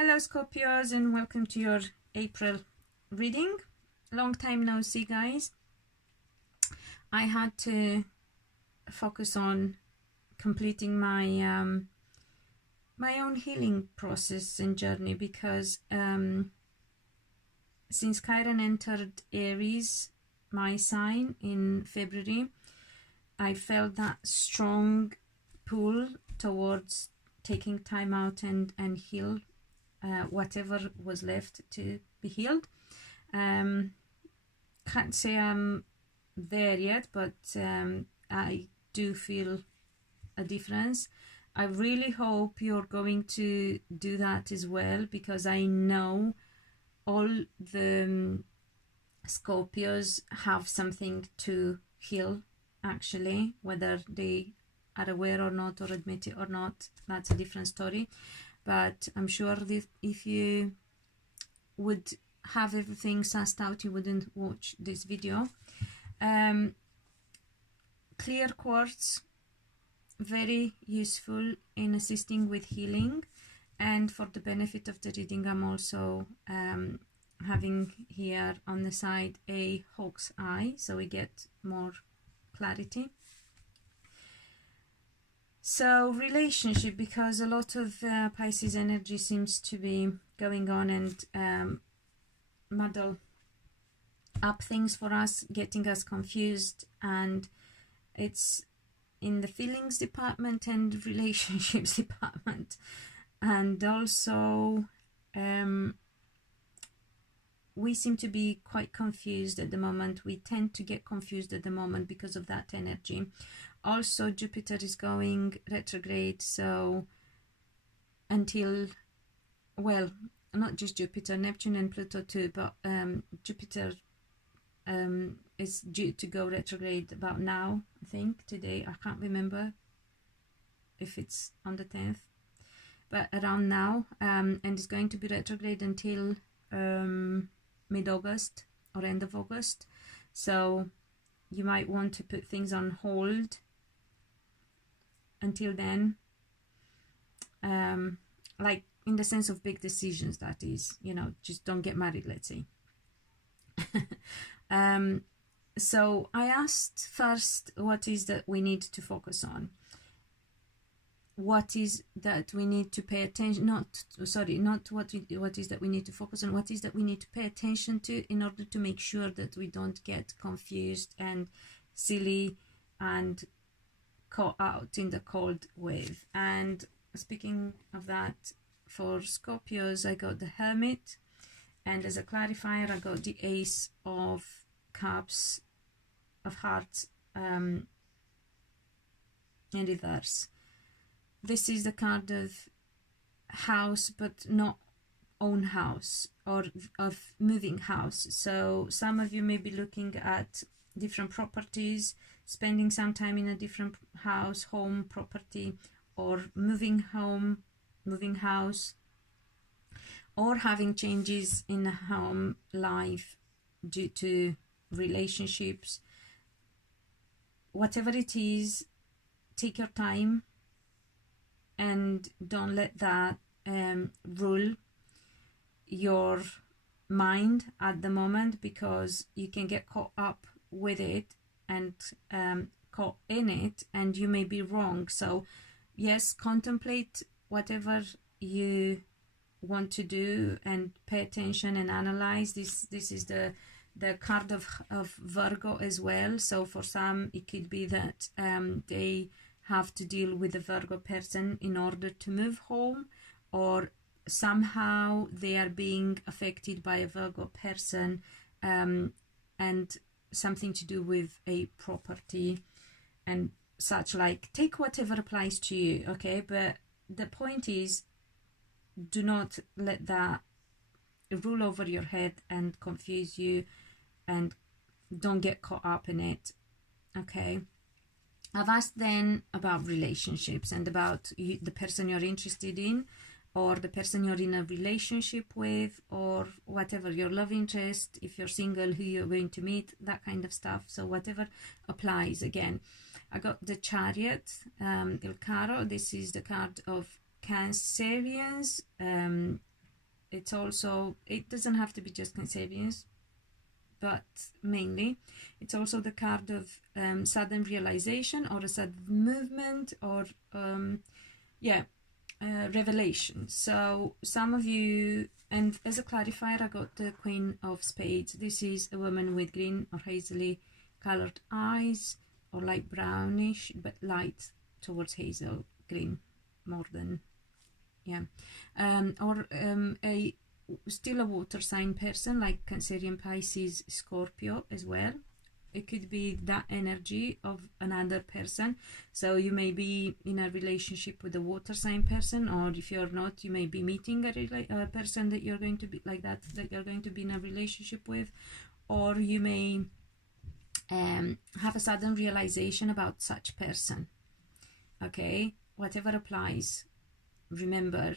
Hello Scorpios, and welcome to your April reading. Long time no see, guys. I had to focus on completing my my own healing process and journey because since Chiron entered Aries, my sign, in February, I felt that strong pull towards taking time out and heal whatever was left to be healed. Can't say I'm there yet, but I do feel a difference. I really hope you're going to do that as well, because I know all the Scorpios have something to heal, actually. Whether they are aware or not, or admit it or not, that's a different story. But I'm sure that if you would have everything sussed out, you wouldn't watch this video. Clear quartz, very useful in assisting with healing. And for the benefit of the reading, I'm also having here on the side a hawk's eye, so we get more clarity. So relationship, because a lot of Pisces energy seems to be going on and muddle up things for us, getting us confused, and it's in the feelings department and relationships department. And also we seem to be quite confused at the moment. We tend to get confused at the moment because of that energy. Also, Jupiter is going retrograde, so until, well, not just Jupiter, Neptune and Pluto too, but Jupiter is due to go retrograde about now, I think, today. I can't remember if it's on the 10th, but around now, and it's going to be retrograde until mid-August or end of August. So you might want to put things on hold until then, like in the sense of big decisions, that is, you know, just don't get married, let's say. So I asked first, what is that we need to focus on? What is that we need to pay attention, not what is that we need to focus on, what is that we need to pay attention to in order to make sure that we don't get confused and silly and caught out in the cold wave. And speaking of that, for Scorpios, I got the Hermit, and as a clarifier, I got the Ace of Cups, of Hearts, in reverse. This is the card of house, but not own house, or of moving house. So some of you may be looking at different properties, spending some time in a different house, home, property, or moving home, moving house, or having changes in home life due to relationships. Whatever it is, take your time and don't let that rule your mind at the moment, because you can get caught up with it and caught in it, and you may be wrong. So yes, contemplate whatever you want to do and pay attention and analyze. This is the card of Virgo as well. So for some, it could be that they have to deal with a Virgo person in order to move home, or somehow they are being affected by a Virgo person, and something to do with a property and such. Like, take whatever applies to you, okay? But the point is, do not let that rule over your head and confuse you, and don't get caught up in it, okay? I've asked then about relationships and about the person you're interested in, or the person you're in a relationship with, or whatever, your love interest, if you're single, who you're going to meet, that kind of stuff. So whatever applies. Again, I got the Chariot, Il Caro. This is the card of Cancerians, it's also, it doesn't have to be just Cancerians, but mainly it's also the card of sudden realization or a sudden movement or revelation. So some of you, and as a clarifier, I got the Queen of Spades. This is a woman with green or hazily colored eyes, or light brownish but light towards hazel green more than a still a water sign person, like Cancerian, Pisces, Scorpio as well. It could be that energy of another person. So you may be in a relationship with a water sign person, or if you're not, you may be meeting a person that you're going to be like that you're going to be in a relationship with, or you may have a sudden realization about such person. Okay, whatever applies. Remember,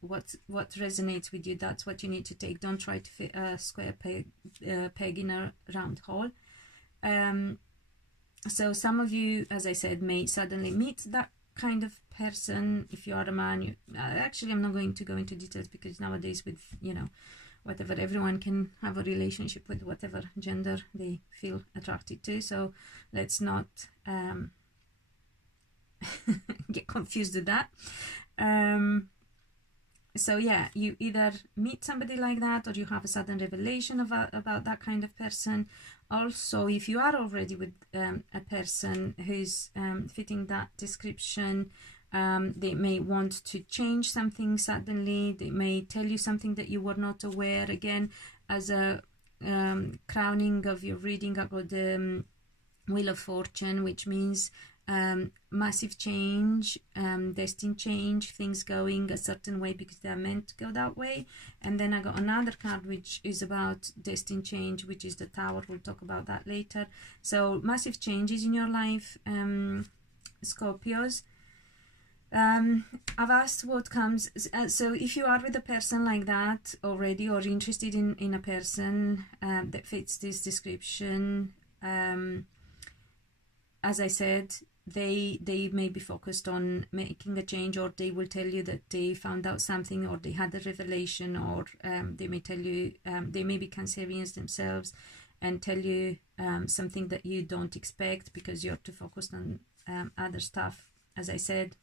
what resonates with you, that's what you need to take. Don't try to fit a square peg in a round hole. So some of you, as I said, may suddenly meet that kind of person. If you are a man, actually I'm not going to go into details, because nowadays with, you know, whatever, everyone can have a relationship with whatever gender they feel attracted to, so let's not get confused with that. So yeah, you either meet somebody like that, or you have a sudden revelation about that kind of person. Also, if you are already with a person who's fitting that description, they may want to change something suddenly. They may tell you something that you were not aware. Again, as a crowning of your reading, I got the Wheel of Fortune, which means massive change, destined change, things going a certain way because they are meant to go that way. And then I got another card which is about destined change, which is the Tower. We'll talk about that later. So massive changes in your life, Scorpios. I've asked what comes. So if you are with a person like that already, or interested in a person that fits this description, as I said, they may be focused on making a change, or they will tell you that they found out something, or they had a revelation, or they may tell you, they may be Cancerians themselves and tell you something that you don't expect because you're too focused on other stuff, as I said.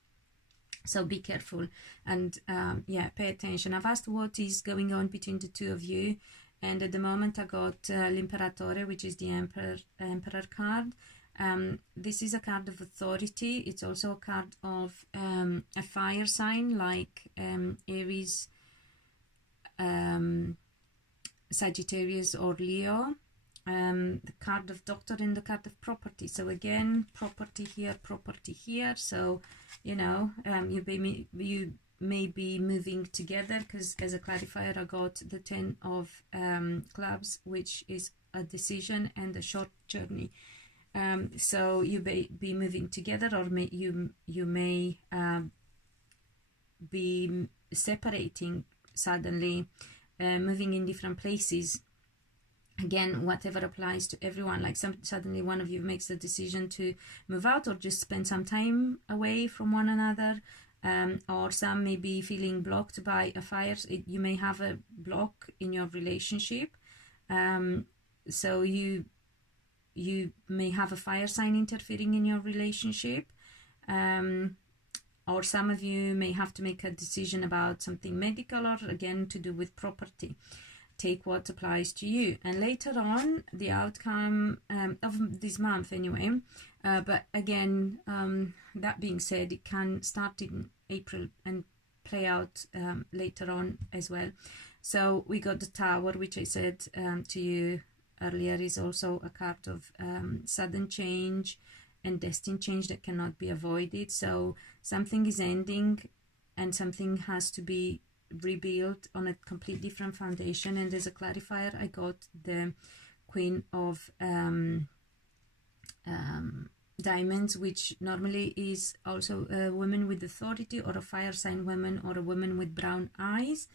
So be careful and yeah, pay attention. I've asked what is going on between the two of you, and at the moment I got l'Imperatore, which is the Emperor card. This is a card of authority. It's also a card of a fire sign, like Aries, Sagittarius, or Leo. The card of Doctor and the card of property. So again, property here. So, you know, you may be moving together, because as a clarifier I got the 10 of clubs, which is a decision and a short journey. So you may be moving together, or you may be separating suddenly, moving in different places. Again, whatever applies to everyone, like suddenly one of you makes the decision to move out, or just spend some time away from one another, or some may be feeling blocked by a fire. You may have a block in your relationship, so you may have a fire sign interfering in your relationship, or some of you may have to make a decision about something medical, or again to do with property. Take what applies to you. And later on, the outcome of this month anyway, but again, that being said, it can start in April and play out later on as well. So we got the Tower, which I said to you earlier is also a card of sudden change and destined change that cannot be avoided. So something is ending and something has to be rebuilt on a complete different foundation. And as a clarifier, I got the Queen of Diamonds, which normally is also a woman with authority, or a fire sign woman, or a woman with brown eyes.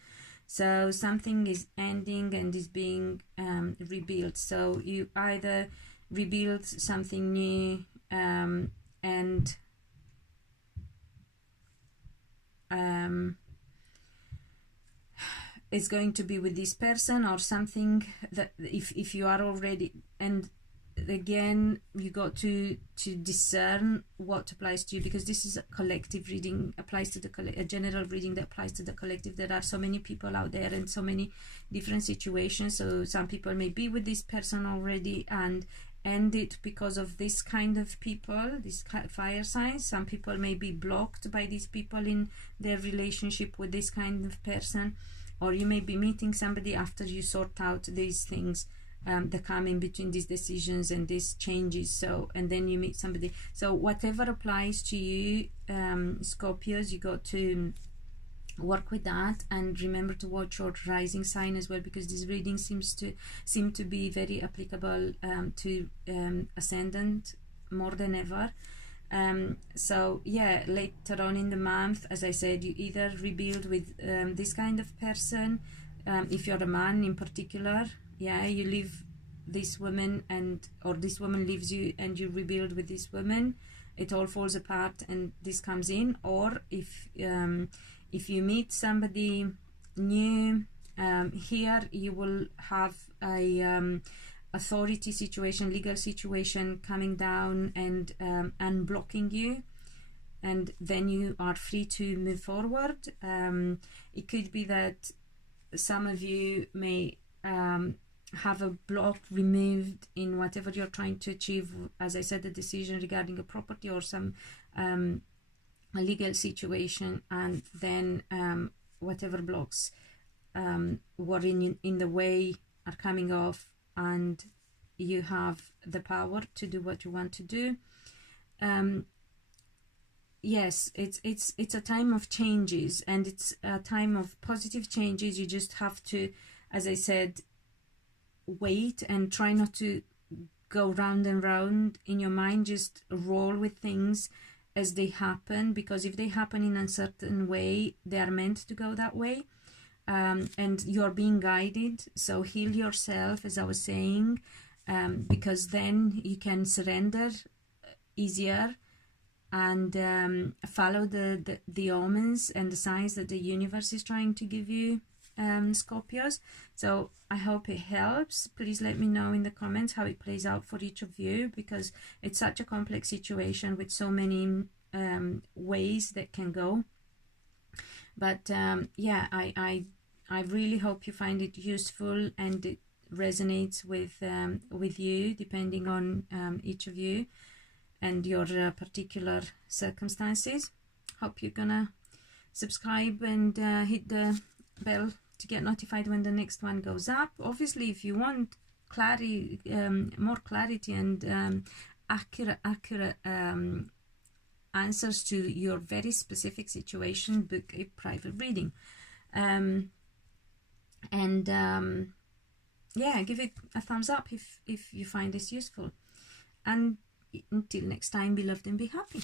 So something is ending and is being rebuilt. So you either rebuild something new and is going to be with this person, or something that if you are already, and again you got to discern what applies to you, because this is a collective reading, applies to a general reading that applies to the collective. There are so many people out there and so many different situations. So some people may be with this person already and end it because of this kind of people, these fire signs. Some people may be blocked by these people in their relationship with this kind of person, or you may be meeting somebody after you sort out these things that come in between these decisions and these changes. So, and then you meet somebody. So whatever applies to you, Scorpios, you got to work with that, and remember to watch your rising sign as well, because this reading seem to be very applicable to ascendant more than ever. So yeah, later on in the month, as I said, you either rebuild with this kind of person, if you're a man in particular, yeah, you leave this woman, or this woman leaves you and you rebuild with this woman, it all falls apart and this comes in. Or if you meet somebody new, here you will have a authority situation, legal situation coming down and unblocking you, and then you are free to move forward. It could be that some of you may have a block removed in whatever you're trying to achieve, as I said, a decision regarding a property or some a legal situation, and then whatever blocks were in the way are coming off, and you have the power to do what you want to do. Yes, it's a time of changes, and it's a time of positive changes. You just have to, as I said, wait and try not to go round and round in your mind. Just roll with things as they happen, because if they happen in a certain way, they are meant to go that way, and you're being guided. So heal yourself, as I was saying, because then you can surrender easier and follow the omens and the signs that the universe is trying to give you, Scorpios. So I hope it helps. Please let me know in the comments how it plays out for each of you, because it's such a complex situation with so many ways that can go. But yeah, I really hope you find it useful and it resonates with you, depending on each of you and your particular circumstances. Hope you're gonna subscribe and hit the bell to get notified when the next one goes up. Obviously, if you want clarity, more clarity and accurate answers to your very specific situation, book a private reading. Yeah, give it a thumbs up if you find this useful. And until next time, be loved and be happy.